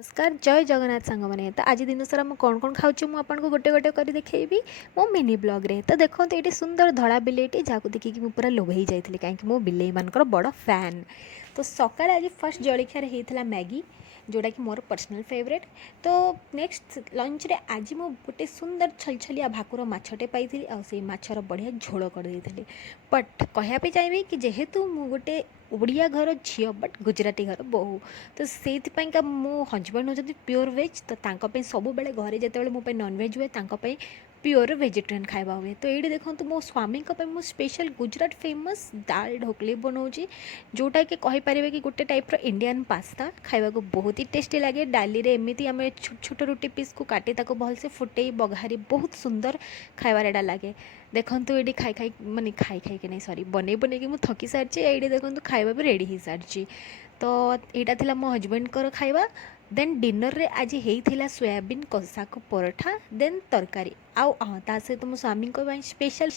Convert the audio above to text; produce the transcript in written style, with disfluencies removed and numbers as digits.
नमस्कार जय जगन्नाथ सांग मैंने तो आज दिन सारा कौन कौन खाऊँ मुझे गोटे गोटे कर देखी मो मिनी ब्लॉग रे तो देखो ये सुंदर धड़ा बिलेटे जहाँ देखिए मुझे पूरा लोभई जाइए कहीं मो बिले मानकर बड़ फैन। तो सकाଳେ आज फर्स्ट जलखिया होता मैगी जोटा कि मोर पर्सनल फेवरेट। तो नेक्स्ट लंच रे आज मु गोटे सुंदर छलछलिया भाकुर मछटे पाई आउ माछर बढ़िया झोल कर देइथिली। बट कहवाई चाहिए कि जेहेतु मु गोटे ओडिया घर झी बट गुजराती घर बहु तो से मो हजबैंड होती प्योर वेज तो सब बेले घरे जो मो नॉनवेज हुए प्योर वेजिटेरियन खावा हुए। तो ये देखो मो स्वामी मु स्पेशल गुजरात फेमस दाल ढोकली बनाऊँगी जोटा कि कहींपर कि गोटे टाइप्र इंडियन पास्ता खावा को बहुत ही टेस्टी लगे। डाली रे एमती आम छोट छोट रुटी पीस को काटी भलसे फुटे बघारी बहुत सुंदर खाइबार एटा लगे। देखूँ ये खाई खाई माने खाई खाई कि नहीं सॉरी बन बन कि थकी सारी ये देखूँ खाଇବା भी रेडी हो सारी। तो यहाँ थिला मो हजबैंड खाଇବା। देन डिनर रे आज होता सोयाबीन कषा को पराठा देन तरकारी आउ हाँ ता सहित मो स्वामी स्पेशल